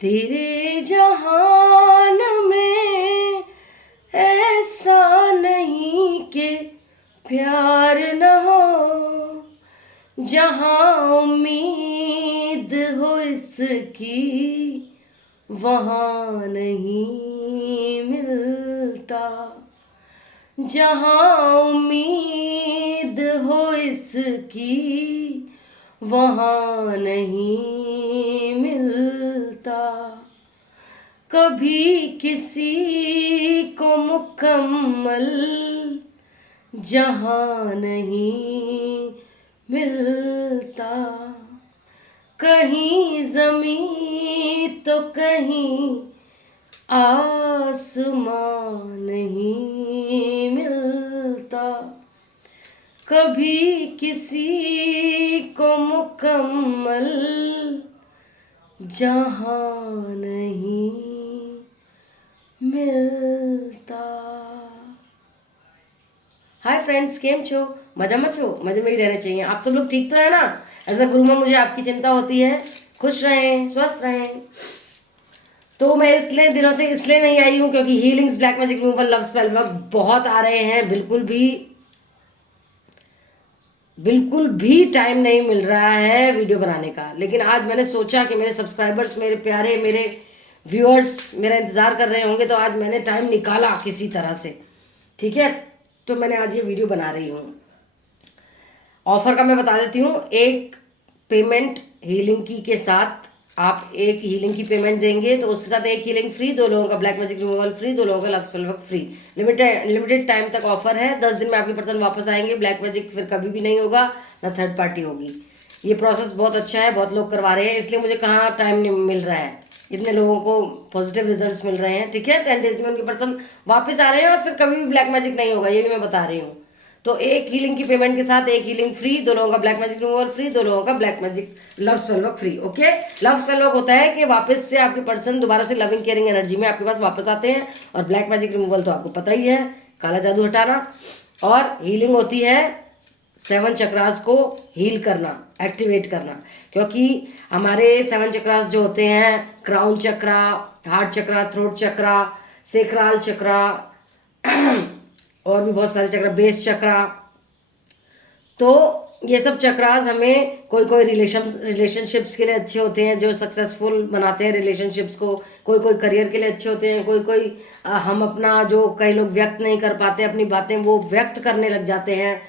तेरे जहान में ऐसा नहीं कि प्यार न हो, जहाँ उम्मीद हो इसकी वहाँ नहीं मिलता, जहाँ उम्मीद हो इसकी वहाँ नहीं मिलता। कभी किसी को मुकम्मल जहाँ नहीं मिलता, कहीं ज़मीं तो कहीं आसमां नहीं मिलता, कभी किसी को मुकम्मल जहाँ नहीं मिलता। हाय फ्रेंड्स, केम छो? मजा मत छो? मजे में ही रहना चाहिए। आप सब लोग ठीक तो है ना? एज अ गुरु में मुझे आपकी चिंता होती है। खुश रहें, स्वस्थ रहें। तो मैं इतने दिनों से इसलिए नहीं आई हूँ क्योंकि healings, black magic removal, love spell work बहुत आ रहे हैं। बिल्कुल भी टाइम नहीं मिल रहा है वीडियो बनाने का। लेकिन आज मैंने सोचा कि मेरे सब्सक्राइबर्स, मेरे प्यारे, मेरे व्यूअर्स मेरा इंतज़ार कर रहे होंगे, तो आज मैंने टाइम निकाला किसी तरह से। ठीक है, तो मैंने आज ये वीडियो बना रही हूँ। ऑफर का मैं बता देती हूँ। एक पेमेंट हीलिंग की के साथ, आप एक हीलिंग की पेमेंट देंगे तो उसके साथ एक हीलिंग फ्री, 2 लोगों का ब्लैक मैजिक रिमूवल फ्री, 2 लोगों का love spell work free. Limited time तक ऑफर है। 10 दिन में आपके पर्सन वापस आएंगे। ब्लैक मैजिक फिर कभी भी नहीं होगा, ना थर्ड पार्टी होगी। ये प्रोसेस बहुत अच्छा है, बहुत लोग करवा रहे हैं, इसलिए मुझे कहाँ टाइम नहीं मिल रहा है। इतने लोगों को पॉजिटिव रिजल्ट्स मिल रहे हैं। ठीक है, 10 डेज में उनके पर्सन वापस आ रहे हैं और फिर कभी भी ब्लैक मैजिक नहीं होगा, ये भी मैं बता रही हूँ। तो एक हीलिंग की पेमेंट के साथ एक हीलिंग फ्री, 2 लोगों का ब्लैक मैजिक रिमूवल फ्री, 2 लोगों का black magic love spell work free. Okay, love spell work होता है कि वापस से आपके पर्सन दोबारा से लविंग केयरिंग एनर्जी में आपके पास वापस आते हैं। और ब्लैक मैजिक रिमूवल तो आपको पता ही है, काला जादू हटाना। और हीलिंग होती है 7 चक्रास को हील करना, एक्टिवेट करना। क्योंकि हमारे 7 चक्रास जो होते हैं, क्राउन चक्रा, हार्ट चक्रा, थ्रोट चक्रा, सेक्राल चक्रा और भी बहुत सारे चक्र, बेस चक्रा। तो ये सब चक्रास हमें कोई रिलेशनशिप्स के लिए अच्छे होते हैं, जो सक्सेसफुल बनाते हैं रिलेशनशिप्स को। कोई करियर के लिए अच्छे होते हैं। कोई हम अपना, जो कई लोग व्यक्त नहीं कर पाते अपनी बातें, वो व्यक्त करने लग जाते हैं।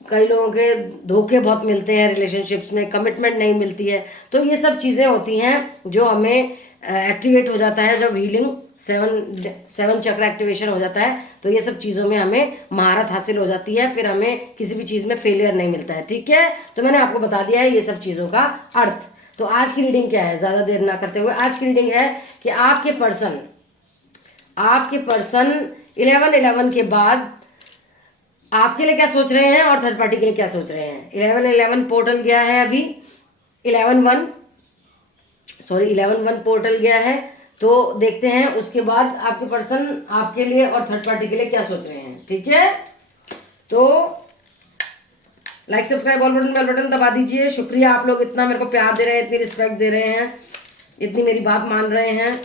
कई लोगों के धोखे बहुत मिलते हैं रिलेशनशिप्स में, कमिटमेंट नहीं मिलती है। तो ये सब चीज़ें होती हैं जो हमें एक्टिवेट हो जाता है जब हीलिंग 7 चक्र एक्टिवेशन हो जाता है। तो ये सब चीज़ों में हमें महारत हासिल हो जाती है, फिर हमें किसी भी चीज़ में फेलियर नहीं मिलता है। ठीक है, तो मैंने आपको बता दिया है ये सब चीज़ों का अर्थ। तो आज की रीडिंग क्या है, ज़्यादा देर ना करते हुए आज की रीडिंग है कि आपके पर्सन 11/11 के बाद आपके लिए क्या सोच रहे हैं और थर्ड पार्टी के लिए क्या सोच रहे हैं। 11/11 पोर्टल गया है अभी, 11/1 पोर्टल गया है। तो देखते हैं उसके बाद आपके पर्सन आपके लिए और थर्ड पार्टी के लिए क्या सोच रहे हैं। ठीक है, तो like, subscribe, all button, bell button दबा दीजिए। शुक्रिया, आप लोग इतना मेरे को प्यार दे रहे हैं, इतनी रिस्पेक्ट दे रहे हैं, इतनी मेरी बात मान रहे हैं,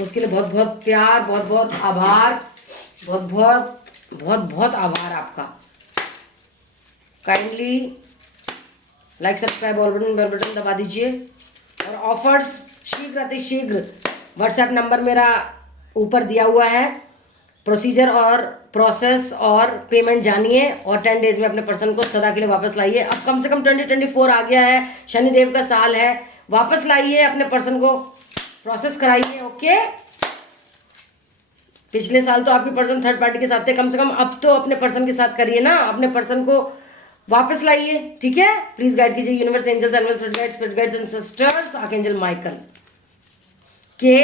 उसके लिए बहुत बहुत प्यार, बहुत बहुत आभार, बहुत आभार आपका। Kindly like, subscribe, all button, bell button दबा दीजिए। और ऑफर्स शीघ्र अतिशीघ्र, व्हाट्सएप नंबर मेरा ऊपर दिया हुआ है। प्रोसीजर और प्रोसेस और पेमेंट जानिए और 10 डेज में अपने पर्सन को सदा के लिए वापस लाइए। अब कम से कम 2024 आ गया है, शनिदेव का साल है, वापस लाइए अपने पर्सन को, प्रोसेस कराइए। ओके, पिछले साल तो आपके पर्सन थर्ड पार्टी के साथ थे, कम से कम अब तो अपने पर्सन के साथ करिए ना, अपने पर्सन को वापस लाइए। ठीक है, प्लीज गाइड कीजिए universe, angels, animals, spirit guides and sisters, archangel Michael के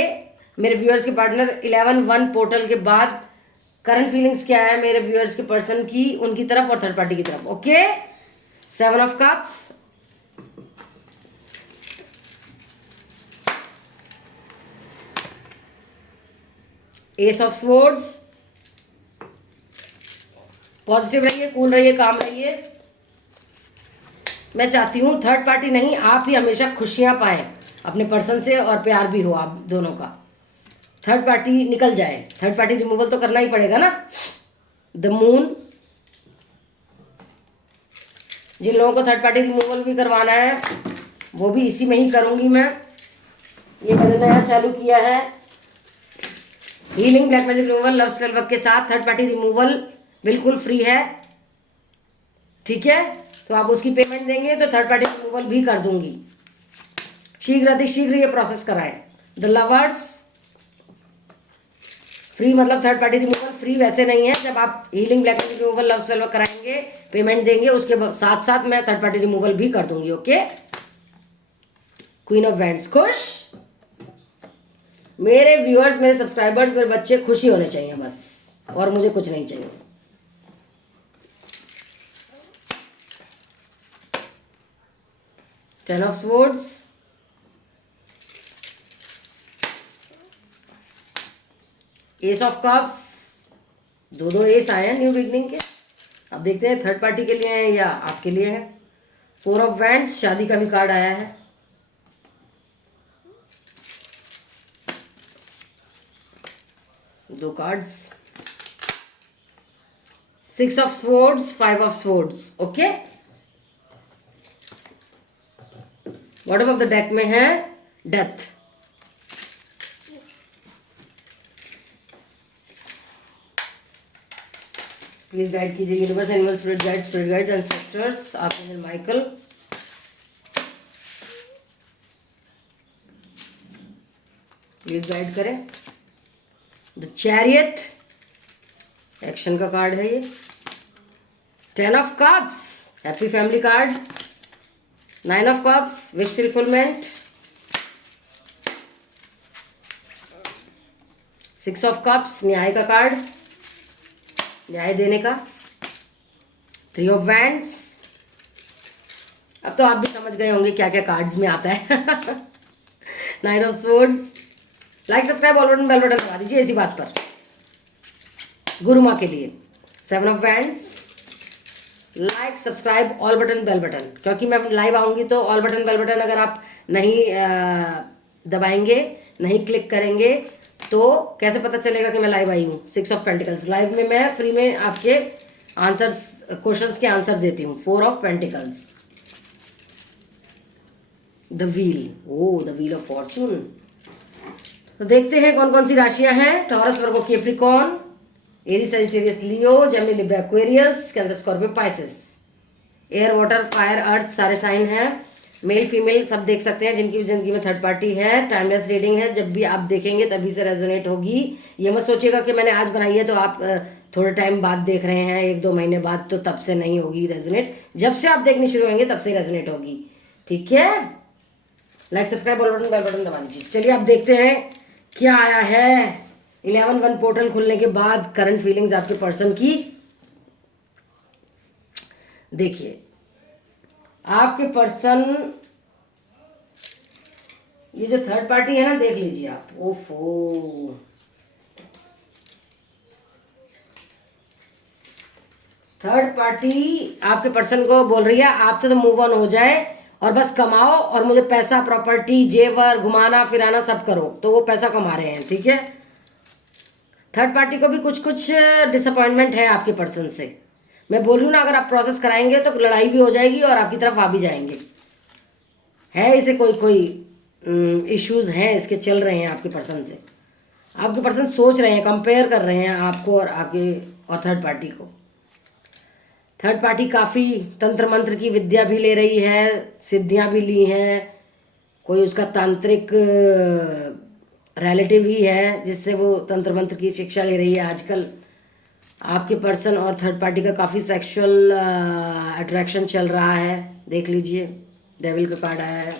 मेरे व्यूअर्स के पार्टनर 11/1 पोर्टल के बाद करंट फीलिंग्स क्या है मेरे व्यूअर्स के पर्सन की, उनकी तरफ और थर्ड पार्टी की तरफ। Okay, 7 of cups, S of swords. Positive रहिए, कूल रहिए, काम रहिए। मैं चाहती हूँ थर्ड पार्टी नहीं, आप ही हमेशा खुशियां पाएं, अपने पर्सन से और प्यार भी हो आप दोनों का, थर्ड पार्टी निकल जाए। थर्ड पार्टी रिमूवल तो करना ही पड़ेगा ना। द मून, जिन लोगों को थर्ड पार्टी रिमूवल भी करवाना है वो भी इसी में ही करूँगी मैं। ये मैंने नया चालू किया है, healing black magic removal love spell work के साथ थर्ड पार्टी रिमूवल बिल्कुल फ्री है, ठीक है। तो आप उसकी पेमेंट देंगे तो थर्ड पार्टी रिमूवल भी कर दूंगी। शीघ्र अतिशीघ्र ये प्रोसेस कराएं। द लवर्स, फ्री मतलब थर्ड पार्टी रिमूवल फ्री वैसे नहीं है। जब आप healing black magic removal love spell work कराएंगे, पेमेंट देंगे, उसके साथ साथ मैं थर्ड पार्टी रिमूवल भी कर दूंगी, ओके। क्वीन ऑफ वैंड्स, खुश। मेरे व्यूअर्स, मेरे सब्सक्राइबर्स, मेरे बच्चे खुशी होने चाहिए बस, और मुझे कुछ नहीं चाहिए। Ten of swords, S of cups, दो एस आए हैं न्यू बिगनिंग के। अब देखते हैं थर्ड पार्टी के लिए हैं या आपके लिए हैं। फोर ऑफ वैंड्स, शादी का भी कार्ड आया है। दो cards, six of swords, five of swords, okay. Bottom of the deck में है डेथ। प्लीज गाइड कीजिए universe, animal spirit guides, ancestors, archangel Michael. Please guide करें। द चैरियट, एक्शन का कार्ड है ये। Ten of cups, happy family card. Nine of cups, wish fulfilment. Six of cups, न्याय का card, न्याय देने का। थ्री ऑफ वैंड्स, अब तो आप भी समझ गए होंगे क्या क्या कार्ड्स में आता है। Nine of swords. Like subscribe all button bell button दबा दीजिए इसी बात पर, गुरु माँ के लिए। Seven of wands, like subscribe all button bell button, क्योंकि मैं लाइव आऊँगी तो ऑल बटन बेल बटन अगर आप नहीं दबाएंगे, नहीं क्लिक करेंगे तो कैसे पता चलेगा कि मैं लाइव आई हूँ। सिक्स ऑफ पेंटिकल्स, लाइव में मैं फ्री में आपके आंसर्स, क्वेश्चंस के आंसर देती हूँ। Four of pentacles. The wheel, O the wheel of fortune. तो देखते हैं कौन कौन सी राशियां हैं। Taurus, Virgo, Capricorn, Aries, Sagittarius, Leo, Gemini, Libra, Aquarius, Cancer, Scorpio, Pisces. Air, water, fire, earth सारे साइन हैं। मेल फीमेल सब देख सकते हैं जिनकी ज़िंदगी में थर्ड पार्टी है। टाइमलेस रीडिंग है, जब भी आप देखेंगे तभी से रेजोनेट होगी। ये मत सोचिएगा कि मैंने आज बनाई है तो आप थोड़े टाइम बाद देख रहे हैं, एक दो महीने बाद, तो तब से नहीं होगी रेजोनेट। जब से आप देखनी शुरू होंगे तब से रेजोनेट होगी, ठीक है। Like subscribe all button bell button दबा दीजिए। चलिए आप देखते हैं क्या आया है 11/1 पोर्टल खुलने के बाद करंट फीलिंग्स आपके पर्सन की। देखिए आपके पर्सन, ये जो थर्ड पार्टी है ना, देख लीजिए आप। ओफो, थर्ड पार्टी आपके पर्सन को बोल रही है आपसे तो मूव ऑन हो जाए और बस कमाओ और मुझे पैसा, प्रॉपर्टी, जेवर, घुमाना फिराना सब करो। तो वो पैसा कमा रहे हैं, ठीक है। थर्ड पार्टी को भी कुछ कुछ डिसअपॉइंटमेंट है आपके पर्सन से। मैं बोलूँ ना, अगर आप प्रोसेस कराएंगे तो लड़ाई भी हो जाएगी और आपकी तरफ आ भी जाएंगे। है इसे कोई कोई इश्यूज हैं इसके चल रहे हैं आपके पर्सन से। आपके पर्सन सोच रहे हैं, कंपेयर कर रहे हैं आपको और आपके और थर्ड पार्टी को। थर्ड पार्टी काफ़ी तंत्र मंत्र की विद्या भी ले रही है, सिद्धियां भी ली हैं। कोई उसका तांत्रिक रिलेटिव ही है जिससे वो तंत्र मंत्र की शिक्षा ले रही है आजकल। आपके पर्सन और थर्ड पार्टी का काफ़ी सेक्सुअल अट्रैक्शन चल रहा है, देख लीजिए। डेविल का कार्ड आया है।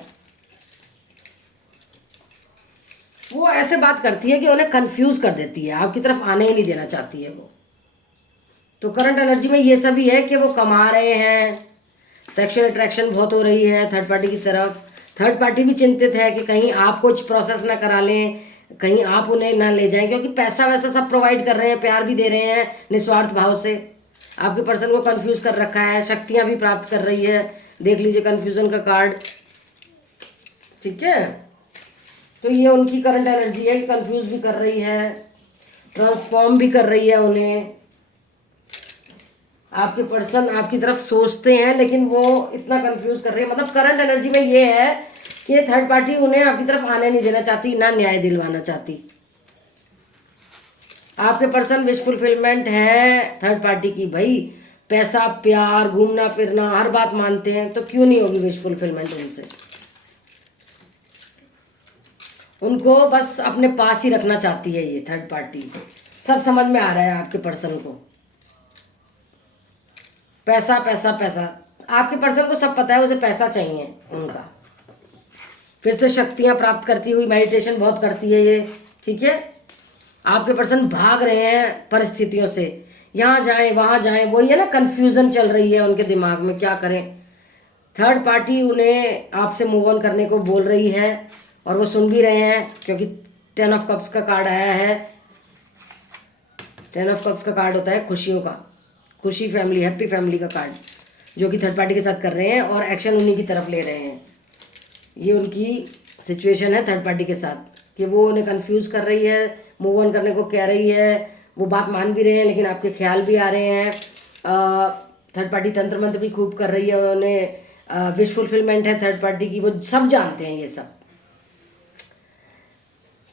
वो ऐसे बात करती है कि उन्हें कंफ्यूज कर देती है, आपकी तरफ आने ही नहीं देना चाहती है वो। तो करंट एनर्जी में ये सब ही है कि वो कमा रहे हैं, सेक्सुअल अट्रैक्शन बहुत हो रही है थर्ड पार्टी की तरफ। थर्ड पार्टी भी चिंतित है कि कहीं आप कुछ प्रोसेस ना करा लें, कहीं आप उन्हें ना ले जाएं, क्योंकि पैसा वैसा सब प्रोवाइड कर रहे हैं, प्यार भी दे रहे हैं निस्वार्थ भाव से। आपके पर्सन को कंफ्यूज कर रखा है, शक्तियाँ भी प्राप्त कर रही है। देख लीजिए कन्फ्यूज़न का कार्ड, ठीक है। तो ये उनकी करंट एनर्जी है कि कंफ्यूज भी कर रही है, ट्रांसफॉर्म भी कर रही है उन्हें। आपके पर्सन आपकी तरफ सोचते हैं लेकिन वो इतना कंफ्यूज कर रही है, मतलब करंट एनर्जी में ये है कि थर्ड पार्टी उन्हें आपकी तरफ आने नहीं देना चाहती, ना न्याय दिलवाना चाहती। आपके पर्सन विश फुलफिलमेंट है थर्ड पार्टी की, भाई पैसा प्यार घूमना फिरना हर बात मानते हैं, तो क्यों नहीं होगी विश फुलफिलमेंट उनसे। उनको बस अपने पास ही रखना चाहती है ये थर्ड पार्टी। सब समझ में आ रहा है आपके पर्सन को, पैसा पैसा पैसा। आपके पर्सन को सब पता है उसे पैसा चाहिए उनका। फिर से शक्तियाँ प्राप्त करती हुई मेडिटेशन बहुत करती है ये, ठीक है। आपके पर्सन भाग रहे हैं परिस्थितियों से, यहाँ जाएं वहाँ जाएं, वही है ना, कन्फ्यूज़न चल रही है उनके दिमाग में, क्या करें। थर्ड पार्टी उन्हें आपसे मूव ऑन करने को बोल रही है और वो सुन भी रहे हैं, क्योंकि 10 ऑफ कप्स का कार्ड आया है। 10 ऑफ कप्स का कार्ड होता है खुशियों का, खुशी फैमिली, हैप्पी फैमिली का कार्ड, जो कि थर्ड पार्टी के साथ कर रहे हैं और एक्शन उन्हीं की तरफ ले रहे हैं। ये उनकी सिचुएशन है थर्ड पार्टी के साथ कि वो उन्हें कंफ्यूज कर रही है, मूव ऑन करने को कह रही है, वो बात मान भी रहे हैं लेकिन आपके ख्याल भी आ रहे हैं। थर्ड पार्टी तंत्र मंत्र भी खूब कर रही है, उन्हें विश फुलफिलमेंट है थर्ड पार्टी की, वो सब जानते हैं ये सब।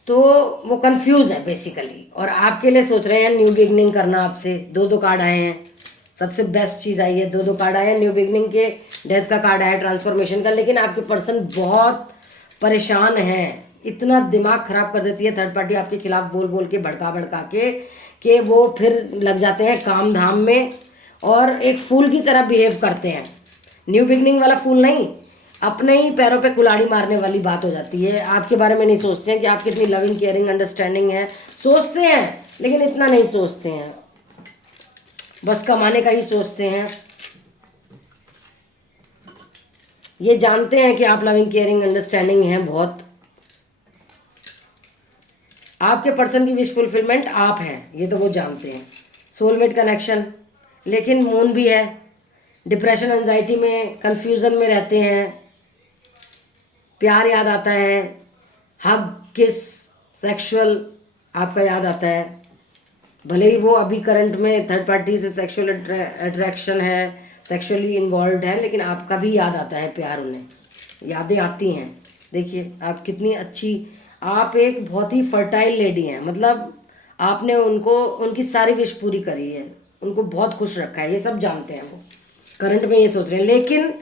तो वो कंफ्यूज है बेसिकली, और आपके लिए सोच रहे हैं न्यू बिगनिंग करना आपसे। दो कार्ड आए हैं, सबसे बेस्ट चीज़ आई है, दो कार्ड आए हैं न्यू बिगनिंग के, डेथ का कार्ड आया ट्रांसफॉर्मेशन का। लेकिन आपके पर्सन बहुत परेशान हैं, इतना दिमाग खराब कर देती है थर्ड पार्टी आपके खिलाफ बोल बोल के, भड़का भड़का के, कि वो फिर लग जाते हैं काम धाम में और एक फूल की तरह बिहेव करते हैं। न्यू बिगनिंग वाला फूल नहीं, अपने ही पैरों पे कुल्हाड़ी मारने वाली बात हो जाती है। आपके बारे में नहीं सोचते हैं कि आप कितनी लविंग केयरिंग अंडरस्टैंडिंग है, सोचते हैं लेकिन इतना नहीं सोचते हैं, बस कमाने का ही सोचते हैं। ये जानते हैं कि आप लविंग केयरिंग अंडरस्टैंडिंग हैं बहुत। आपके पर्सन की विश फुलफिलमेंट आप हैं, ये तो वो जानते हैं। सोलमेट कनेक्शन, लेकिन मून भी है, डिप्रेशन एंजाइटी में, कंफ्यूजन में रहते हैं, प्यार याद आता है, हग किस सेक्सुअल आपका याद आता है। भले ही वो अभी करंट में थर्ड पार्टी से सेक्सुअल अट्रैक्शन है, सेक्सुअली इन्वॉल्व है, लेकिन आपका भी याद आता है प्यार, उन्हें यादें आती हैं। देखिए आप कितनी अच्छी, आप एक बहुत ही फर्टाइल लेडी हैं, मतलब आपने उनको उनकी सारी विश पूरी करी है, उनको बहुत खुश रखा है, ये सब जानते हैं वो। करंट में ये सोच रहे हैं, लेकिन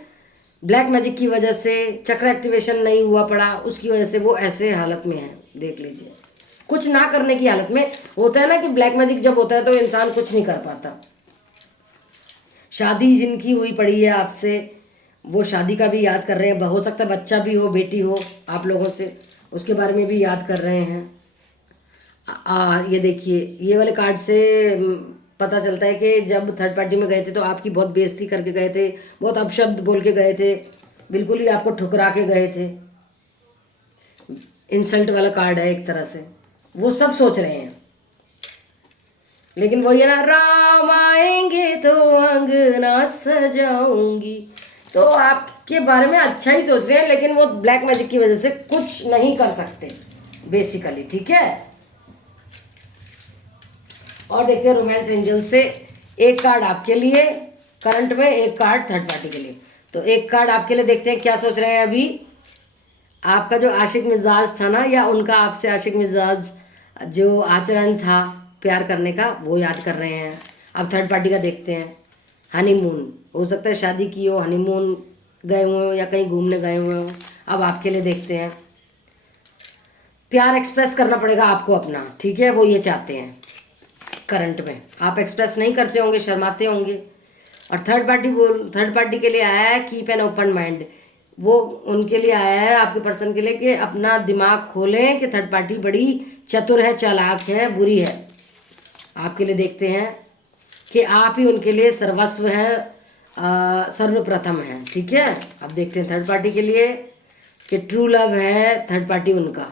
ब्लैक मैजिक की वजह से चक्र एक्टिवेशन नहीं हुआ पड़ा, उसकी वजह से वो ऐसे हालत में है। देख लीजिए, कुछ ना करने की हालत में। होता है ना कि ब्लैक मैजिक जब होता है तो इंसान कुछ नहीं कर पाता। शादी जिनकी हुई पड़ी है आपसे, वो शादी का भी याद कर रहे हैं, हो सकता है बच्चा भी हो, बेटी हो आप लोगों से, उसके बारे में भी याद कर रहे हैं। ये देखिए, ये वाले कार्ड से पता चलता है कि जब थर्ड पार्टी में गए थे तो आपकी बहुत बेइज्जती करके गए थे, बहुत अपशब्द बोल के गए थे, बिल्कुल ही आपको ठुकरा के गए थे। इंसल्ट वाला कार्ड है एक तरह से, वो सब सोच रहे हैं। लेकिन वो ये ना, राम आएंगे तो अंगना सजाऊंगी, तो आपके बारे में अच्छा ही सोच रहे हैं, लेकिन वो ब्लैक मैजिक की वजह से कुछ नहीं कर सकते बेसिकली, ठीक है। और देखते हैं रोमांस एंजल से एक कार्ड आपके लिए करंट में, एक कार्ड थर्ड पार्टी के लिए। तो एक कार्ड आपके लिए देखते हैं क्या सोच रहे हैं अभी। आपका जो आशिक मिजाज था ना, या उनका आपसे आशिक मिजाज जो आचरण था प्यार करने का, वो याद कर रहे हैं। अब थर्ड पार्टी का देखते हैं। हनीमून, हो सकता है शादी की हो, हनीमून गए हुए हो या कहीं घूमने गए हुए हो। अब आपके लिए देखते हैं। प्यार एक्सप्रेस करना पड़ेगा आपको अपना, ठीक है, वो ये चाहते हैं। करंट में आप एक्सप्रेस नहीं करते होंगे, शर्माते होंगे। और थर्ड पार्टी के लिए आया है कीप एन ओपन माइंड, वो उनके लिए आया है आपके पर्सन के लिए कि अपना दिमाग खोलें कि थर्ड पार्टी बड़ी चतुर है, चालाक है, बुरी है। आपके लिए देखते हैं कि आप ही उनके लिए सर्वस्व हैं, सर्वप्रथम है, ठीक है। अब देखते हैं थर्ड पार्टी के लिए कि ट्रू लव है थर्ड पार्टी उनका।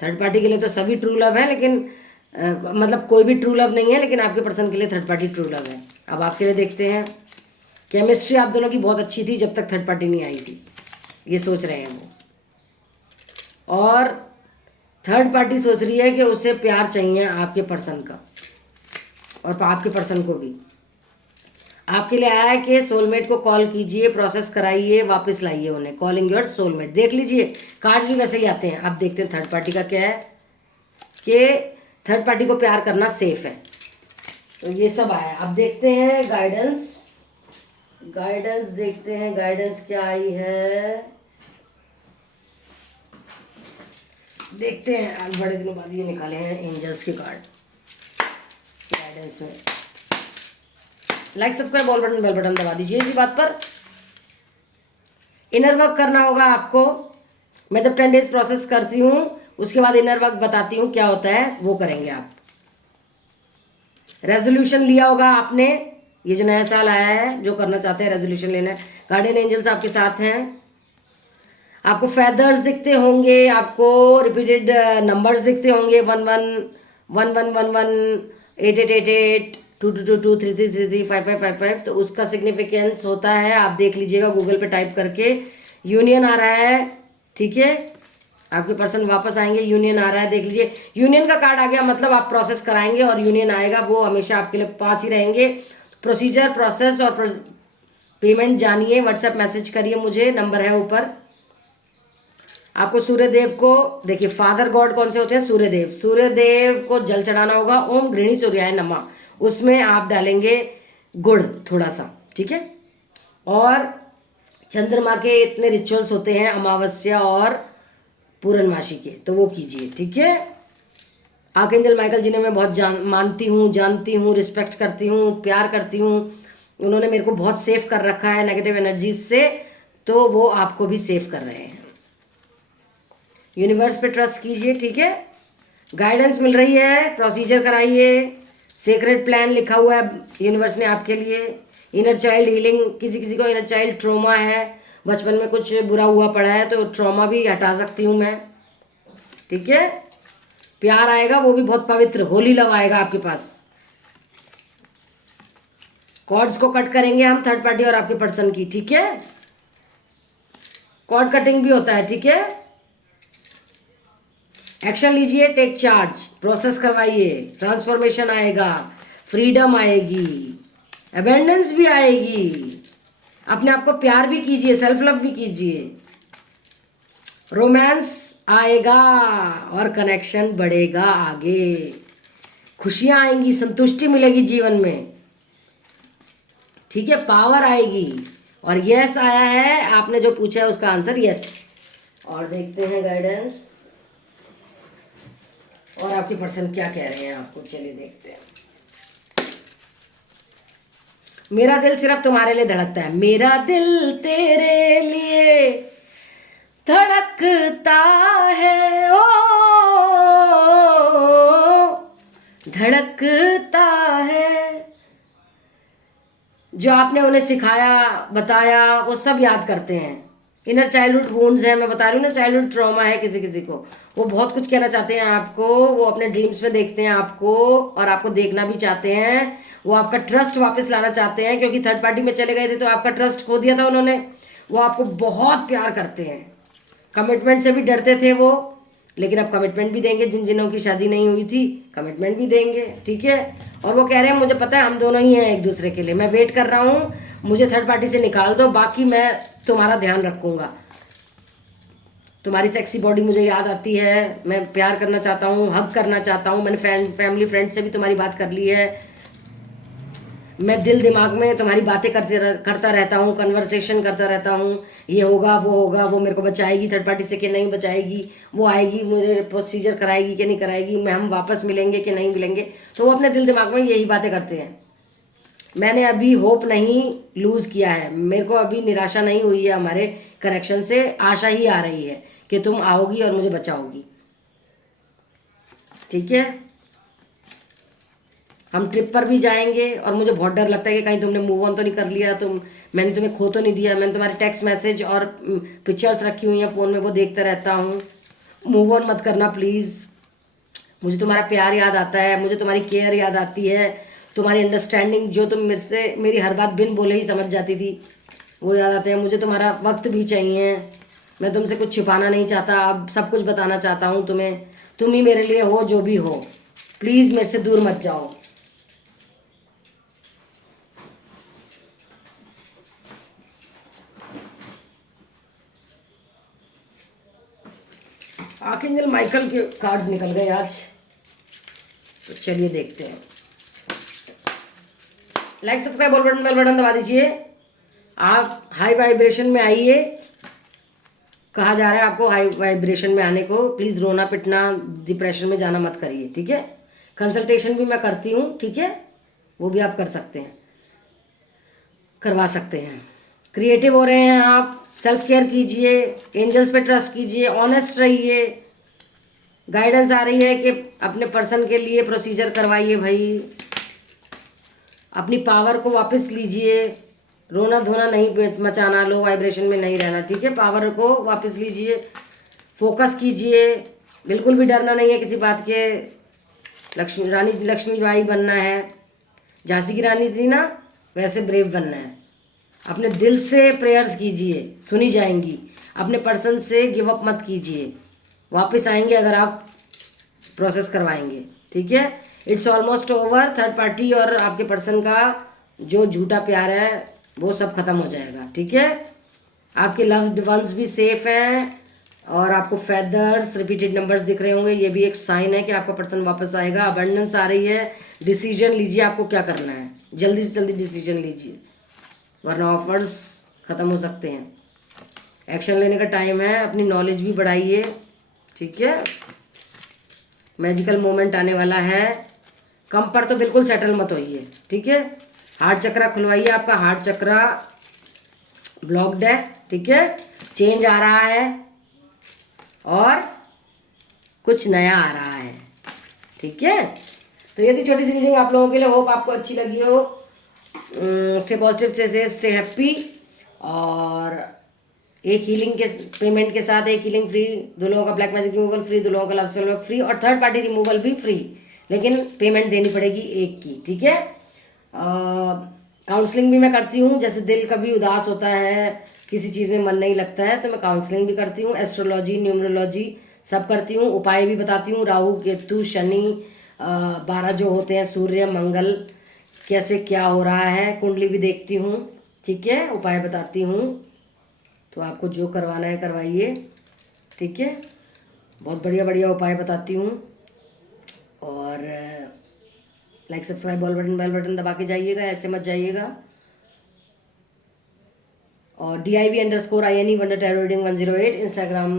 थर्ड पार्टी के लिए तो सभी ट्रू लव है, लेकिन मतलब कोई भी ट्रू लव नहीं है, लेकिन आपके पर्सन के लिए थर्ड पार्टी ट्रू लव है। अब आपके लिए देखते हैं। केमिस्ट्री आप दोनों की बहुत अच्छी थी जब तक थर्ड पार्टी नहीं आई थी, ये सोच रहे हैं वो। और थर्ड पार्टी सोच रही है कि उसे प्यार चाहिए आपके पर्सन का, और आपके पर्सन को भी। आपके लिए आया है कि सोलमेट को कॉल कीजिए, प्रोसेस कराइए, वापस लाइए उन्हें, कॉलिंग योर सोलमेट। देख लीजिए, कार्ड भी वैसे ही आते हैं। अब देखते हैं थर्ड पार्टी का क्या है, कि थर्ड पार्टी को प्यार करना सेफ है। तो ये सब आया है। अब देखते हैं गाइडेंस, गाइडेंस देखते हैं, गाइडेंस क्या आई है, देखते हैं। आज बड़े दिनों बाद ये निकाले हैं एंजल्स के कार्ड गाइडेंस में। Like subscribe all button bell button दबा दीजिए इसी बात पर। इनर वर्क करना होगा आपको। मैं जब 10 डेज प्रोसेस करती हूँ उसके बाद इनर वर्क बताती हूँ क्या होता है, वो करेंगे आप। रेजोल्यूशन लिया होगा आपने, ये जो नया साल आया है, जो करना चाहते हैं रेजोल्यूशन लेना है। गार्डियन एंजल्स आपके साथ हैं। आपको फेदर्स दिखते होंगे, आपको रिपीटेड नंबर्स दिखते होंगे, 111111 8888 2222 3333 5555। तो उसका सिग्निफिकेंस होता है, आप देख लीजिएगा गूगल पे टाइप करके। यूनियन आ रहा है, ठीक है, आपके पर्सन वापस आएंगे। यूनियन आ रहा है, देख लीजिए यूनियन का कार्ड आ गया, मतलब आप प्रोसेस कराएंगे और यूनियन आएगा, वो हमेशा आपके लिए पास ही रहेंगे। प्रोसीजर, प्रोसेस और पेमेंट जानिए, व्हाट्सएप मैसेज करिए मुझे, नंबर है ऊपर। आपको सूर्यदेव को देखिए, फादर गॉड कौन से होते हैं, सूर्यदेव। सूर्यदेव को जल चढ़ाना होगा, ओम गृहिणी सूर्याय नमः। उसमें आप डालेंगे गुड़ थोड़ा सा, ठीक है। और चंद्रमा के इतने रिचुअल्स होते हैं अमावस्या और पूर्णमासी के, तो वो कीजिए, ठीक है। आर्कएंजल माइकल जिन्हें मैं बहुत मानती हूँ, जानती हूँ, रिस्पेक्ट करती हूँ, प्यार करती हूँ, उन्होंने मेरे को बहुत सेफ कर रखा है नेगेटिव एनर्जीज से, तो वो आपको भी सेफ कर रहे हैं। यूनिवर्स पे ट्रस्ट कीजिए, ठीक है। गाइडेंस मिल रही है, प्रोसीजर कराइए। सीक्रेट प्लान लिखा हुआ है यूनिवर्स ने आपके लिए। इनर चाइल्ड हीलिंग, किसी किसी को इनर चाइल्ड ट्रॉमा है, बचपन में कुछ बुरा हुआ पड़ा है, तो ट्रॉमा भी हटा सकती हूँ मैं, ठीक है। प्यार आएगा, वो भी बहुत पवित्र, होली लव आएगा आपके पास। कॉर्ड्स को कट करेंगे हम, थर्ड पार्टी और आपके पर्सन की, ठीक है। कॉर्ड कटिंग भी होता है, ठीक है। एक्शन लीजिए, टेक चार्ज, प्रोसेस करवाइए, ट्रांसफॉर्मेशन आएगा, फ्रीडम आएगी, अबेंडेंस भी आएगी। अपने आप को प्यार भी कीजिए, सेल्फ लव भी कीजिए, रोमांस आएगा और कनेक्शन बढ़ेगा आगे, खुशियां आएंगी, संतुष्टि मिलेगी जीवन में, ठीक है। पावर आएगी। और यस आया है, आपने जो पूछा है उसका आंसर यस। और देखते हैं गाइडेंस और आपके पर्सन क्या कह रहे हैं आपको, चलिए देखते हैं। मेरा दिल सिर्फ तुम्हारे लिए धड़कता है, मेरा दिल तेरे लिए धड़कता है, ओ धड़कता है। जो आपने उन्हें सिखाया, बताया, वो सब याद करते हैं। इनर चाइल्डहुड वुंड्स है, मैं बता रही हूँ ना, चाइल्डहुड ट्रॉमा है किसी किसी को, वो बहुत कुछ कहना चाहते हैं आपको, वो अपने ड्रीम्स में देखते हैं आपको और आपको देखना भी चाहते हैं। वो आपका ट्रस्ट वापस लाना चाहते हैं, क्योंकि थर्ड पार्टी में चले गए थे तो आपका ट्रस्ट खो दिया था उन्होंने। वो आपको बहुत प्यार करते हैं, कमिटमेंट से भी डरते थे वो, लेकिन अब कमिटमेंट भी देंगे। जिन जिनों की शादी नहीं हुई थी कमिटमेंट भी देंगे, ठीक है। और वो कह रहे हैं मुझे पता है हम दोनों ही हैं एक दूसरे के लिए, मैं वेट कर रहा हूँ, मुझे थर्ड पार्टी से निकाल दो, बाकी मैं तुम्हारा ध्यान रखूँगा। तुम्हारी सेक्सी बॉडी मुझे याद आती है, मैं प्यार करना चाहता हूँ, हग करना चाहता हूँ। मैंने फैमिली फ्रेंड से भी तुम्हारी बात कर ली है, मैं दिल दिमाग में तुम्हारी बातें करता रहता हूँ, कन्वर्सेशन करता रहता हूँ, ये होगा, वो मेरे को बचाएगी थर्ड पार्टी से कि नहीं बचाएगी, वो आएगी मुझे प्रोसीजर कराएगी कि नहीं कराएगी, मैं हम वापस मिलेंगे कि नहीं मिलेंगे। तो वो अपने दिल दिमाग में यही बातें करते हैं। मैंने अभी होप नहीं लूज़ किया है, मेरे को अभी निराशा नहीं हुई है हमारे कनेक्शन से, आशा ही आ रही है कि तुम आओगी और मुझे बचाओगी, ठीक है। हम ट्रिप पर भी जाएंगे और मुझे बहुत डर लगता है कि कहीं तुमने मूव ऑन तो नहीं कर लिया, मैंने तुम्हें खो तो नहीं दिया। मैंने तुम्हारे टेक्स्ट मैसेज और पिक्चर्स रखी हुई हैं फ़ोन में, वो देखता रहता हूँ। मूव ऑन मत करना प्लीज़, मुझे तुम्हारा प्यार याद आता है, मुझे तुम्हारी केयर याद आती है, तुम्हारी अंडरस्टैंडिंग, जो तुम मेरे से मेरी हर बात बिन बोले ही समझ जाती थी, वो याद आते हैं। मुझे तुम्हारा वक्त भी चाहिए, मैं तुमसे कुछ छिपाना नहीं चाहता, अब सब कुछ बताना चाहता हूँ तुम्हें। तुम ही मेरे लिए हो, जो भी हो। प्लीज़ मेरे से दूर मत जाओ। आर्कएंजल माइकल के कार्ड्स निकल गए आज, तो चलिए देखते हैं। लाइक सब्सक्राइब बेल बटन दबा दीजिए। आप हाई वाइब्रेशन में आइए। कहा जा रहा है आपको हाई वाइब्रेशन में आने को। प्लीज़ रोना पिटना डिप्रेशन में जाना मत करिए, ठीक है। कंसल्टेशन भी मैं करती हूँ, ठीक है, वो भी आप कर सकते हैं, करवा सकते हैं। क्रिएटिव हो रहे हैं आप, सेल्फ केयर कीजिए, एंजल्स पे ट्रस्ट कीजिए, ऑनेस्ट रहिए। गाइडेंस आ रही है कि अपने पर्सन के लिए प्रोसीजर करवाइए भाई। अपनी पावर को वापस लीजिए। रोना धोना नहीं मचाना, लो वाइब्रेशन में नहीं रहना, ठीक है। पावर को वापस लीजिए, फोकस कीजिए। बिल्कुल भी डरना नहीं है किसी बात के। रानी लक्ष्मीबाई बनना है, झांसी की रानी थी ना, वैसे ब्रेव बनना है। अपने दिल से प्रेयर्स कीजिए, सुनी जाएंगी। अपने पर्सन से गिव अप मत कीजिए, वापस आएंगे अगर आप प्रोसेस करवाएंगे, ठीक है। It's almost over. Third party और आपके पर्सन का जो झूठा प्यार है वो सब खत्म हो जाएगा, ठीक है। आपके लव्ड वंस भी सेफ हैं और आपको फेदर्स रिपीटेड नंबर्स दिख रहे होंगे, ये भी एक साइन है कि आपका पर्सन वापस आएगा। अबंडेंस आ रही है। डिसीजन लीजिए, आपको क्या करना है, जल्दी से जल्दी डिसीजन लीजिए, वरना ऑफर्स ख़त्म हो सकते हैं। एक्शन लेने का टाइम है। अपनी नॉलेज भी बढ़ाइए, ठीक है। मैजिकल मोमेंट आने वाला है। कम पर तो बिल्कुल सेटल मत होइए, ठीक है। हार्ट चक्रा खुलवाइए। आपका हार्ट चक्रा ब्लॉक्ड है, ठीक है। चेंज आ रहा है और कुछ नया आ रहा है, ठीक है। तो ये थी छोटी सी रीडिंग आप लोगों के लिए। होप आपको अच्छी लगी हो। Stay positive, stay safe, stay happy. और एक हीलिंग के पेमेंट के साथ एक हीलिंग फ्री, 2 लोगों का ब्लैक मैजिक रिमूवल फ्री, 2 लोगों का लव स्पेल वर्क फ्री और थर्ड पार्टी रिमूवल भी फ्री, लेकिन पेमेंट देनी पड़ेगी एक की, ठीक है। काउंसलिंग भी मैं करती हूँ। जैसे दिल कभी उदास होता है, किसी चीज़ में मन नहीं लगता है, तो मैं काउंसलिंग भी करती हूँ। एस्ट्रोलॉजी, न्यूमरोलॉजी सब करती हूँ। उपाय भी बताती हूँ। राहु, केतु, शनि, 12 जो होते हैं, सूर्य, मंगल, कैसे क्या हो रहा है, कुंडली भी देखती हूँ, ठीक है। उपाय बताती हूँ। तो आपको जो करवाना है करवाइए, ठीक है। बहुत बढ़िया बढ़िया उपाय बताती हूँ। और लाइक सब्सक्राइब बेल बटन दबा के जाइएगा, ऐसे मत जाइएगा। और DIV_INE wonder tarot reading 108 Instagram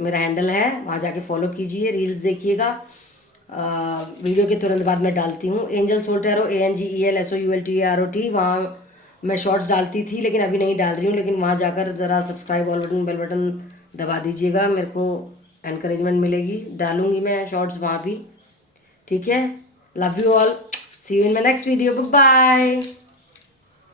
मेरा हैंडल है, वहाँ जाके फॉलो कीजिए। रील्स देखिएगा। वीडियो के तुरंत बाद मैं डालती हूँ। एंजल सोल टैरो ANGELSOULTAROT, वहाँ मैं शॉर्ट्स डालती थी लेकिन अभी नहीं डाल रही हूँ। लेकिन वहाँ जाकर ज़रा सब्सक्राइब बेल बटन दबा दीजिएगा, मेरे को एनकरेजमेंट मिलेगी। डालूँगी मैं शॉर्ट्स वहाँ भी, ठीक है। Love you all, see you in my next video, bye bye.